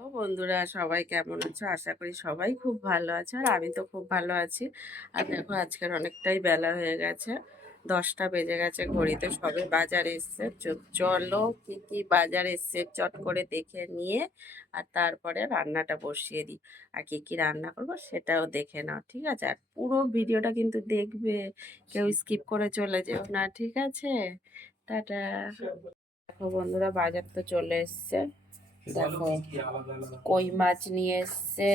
ও বন্ধুরা, সবাই কেমন আছো? আশা করি সবাই খুব ভালো আছে। আর আমি তো খুব ভালো আছি। আর দেখো, আজকের অনেকটাই বেলা হয়ে গেছে, 10টা বেজে গেছে ঘড়িতে। সবে বাজার এসছে। চলো কি কি বাজার এসছে চট করে দেখে নিয়ে আর তারপরে রান্নাটা বসিয়ে দিই। আর কি কি রান্না করবো সেটাও দেখে নাও, ঠিক আছে? আর পুরো ভিডিওটা কিন্তু দেখবে, কেউ স্কিপ করে চলে যেও না, ঠিক আছে? টাটা। দেখো বন্ধুরা, বাজার তো চলে এসছে। দেখো, কই মাছ নিয়ে এসছে,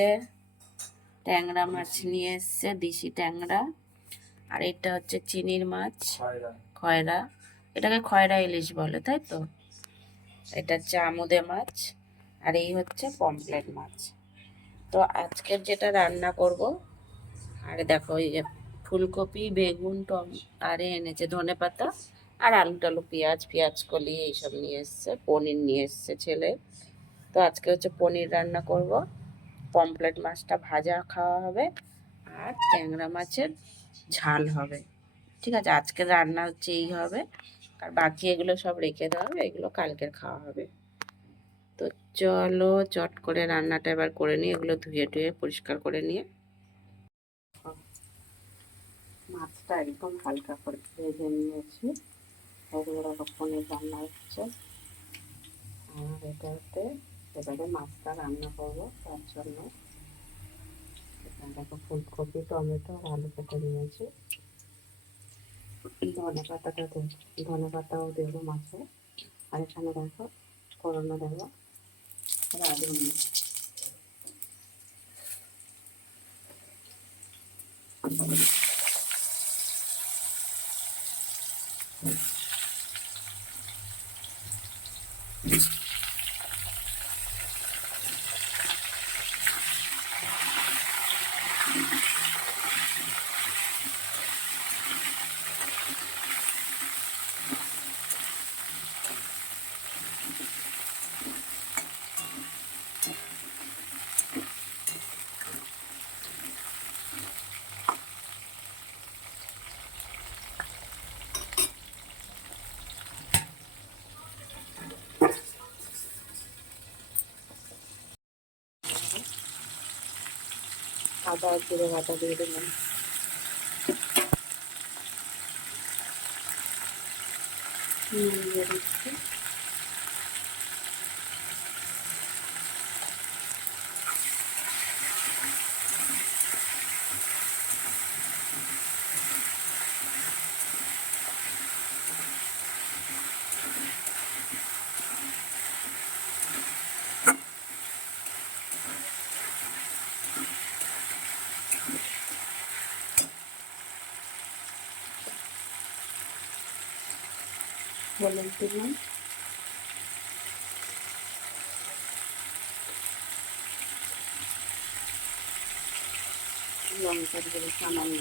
ট্যাংরা মাছ নিয়ে এসছে, দেশি ট্যাংরা। আর এটা হচ্ছে চিনির মাছ, খয়রা। এটাকে খয়রা ইলিশ বলে, তাই তো? এটা হচ্ছে আমুদে মাছ। আর এই হচ্ছে পমফ্লেট মাছ। তো আজকের যেটা রান্না করব, আর দেখো এই যে ফুলকপি, বেগুন, আর এনেছে ধনেপাতা, আর আলু টালু, পেঁয়াজ পেঁয়াজ কলি এইসব নিয়ে এসছে। পনির নিয়ে এসছে ছেলে। তো আজকে হচ্ছে পনির রান্না করব, পমফ্লেট মাছটা ভাজা খাওয়া হবে, আর ট্যাংরা মাছের ঝাল হবে। ঠিক আছে, আজকে রান্না হচ্ছে এই হবে। আর বাকি এগুলো সব রেখে দেওয়া হবে, এগুলো কালকের খাওয়া হবে। তো চলো চট করে রান্নাটা এবার করে নিই, এগুলো ধুয়ে টুয়ে পরিষ্কার করে নিয়ে। মাছটা একদম হালকা করে ভেজে নিয়েছি। এগুলো পনির রান্না হচ্ছে। আর এটাতে এবারে মাছটা রান্না করবো, তার জন্য এখানে দেখো ফুলকপি, টমেটো আর আলু কেটে নিয়েছি। ধনে পাতাও দেবো মাছে। আর এখানে দেখো করলা দেবো, রাঁধুনি। আদা জিরে বাটা দিয়ে দিলাম। দিয়ে দিচ্ছি। হলুদ দিলাম, লঙ্কার গুঁড়ো সামান্য।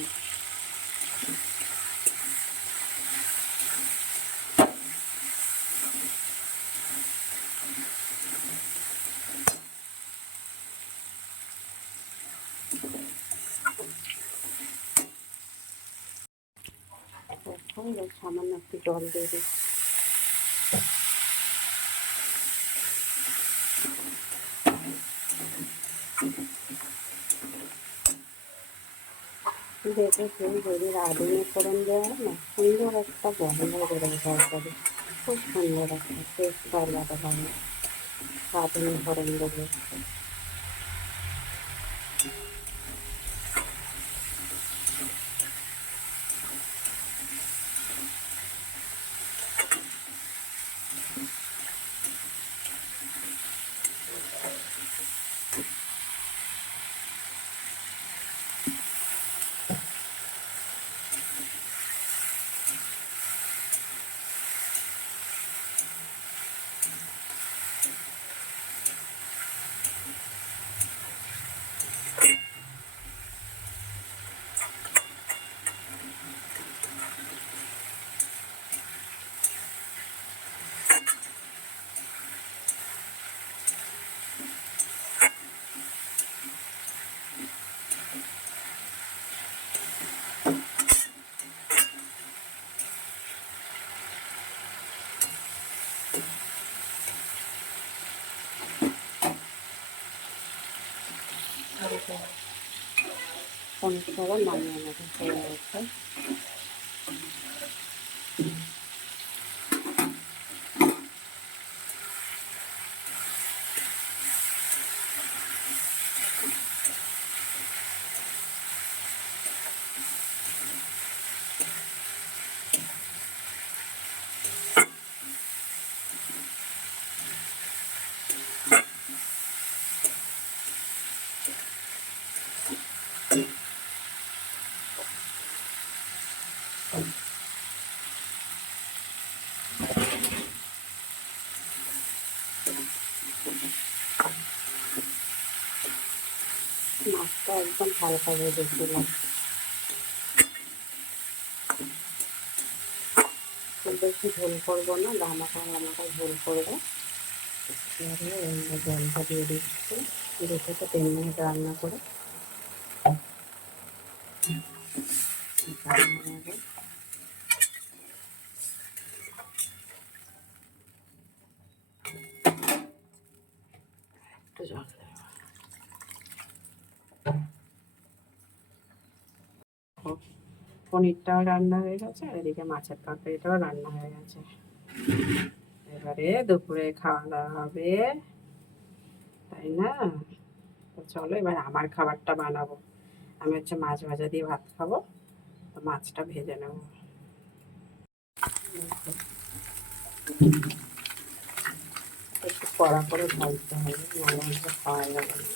এখন সামান্য একটু জল দিয়ে দিচ্ছি। দেখেছি যদি রাঁধুনি ফোড়ন দেওয়া হয় না, সুন্দর একটা গন্ধ বেরোয় তরকারি। খুব সুন্দর একটা টেস্ট আলাদা লাগে রাঁধুনি ফোড়ন দেবে। পনিরটা আবার নামিয়ে নেবো হয়ে গেছে। মাছটা একদম হালকা ভেজে দিলাম, খুব বেশি ঝোল করবো না, গামাকা ঝোল করবো। জলটা দিয়ে দিচ্ছি, 2 থেকে 3 মিনিট রান্না করে একটু জল দেবো। পনিরটাও রান্না হয়ে গেছে, আর এদিকে মাছের তরকারিটাও রান্না হয়ে গেছে। এবারে দুপুরে খাওয়া দাওয়া হবে, তাই না? তো চলো এবার আমার খাবারটা বানাবো। আমি হচ্ছে মাছ ভাজা দিয়ে ভাত খাবো, তো মাছটা ভেজে নেব। একটু কড়া করে ভাজতে হবে, নাহলে খাওয়া যাবে না।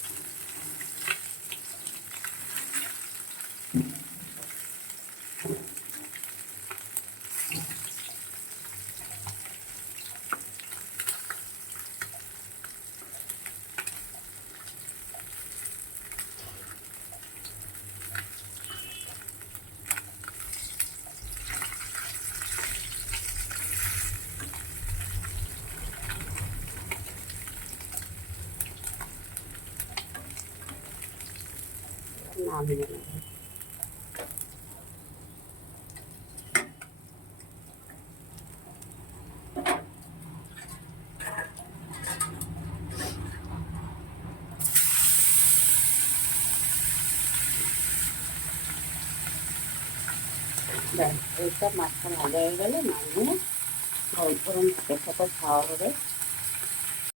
নামিয়ে নেব। ব্যাস, এইসব মাছটা ভাজা হয়ে গেলে নামিয়ে গরম গরম ভাতের সাথে খাওয়া হবে।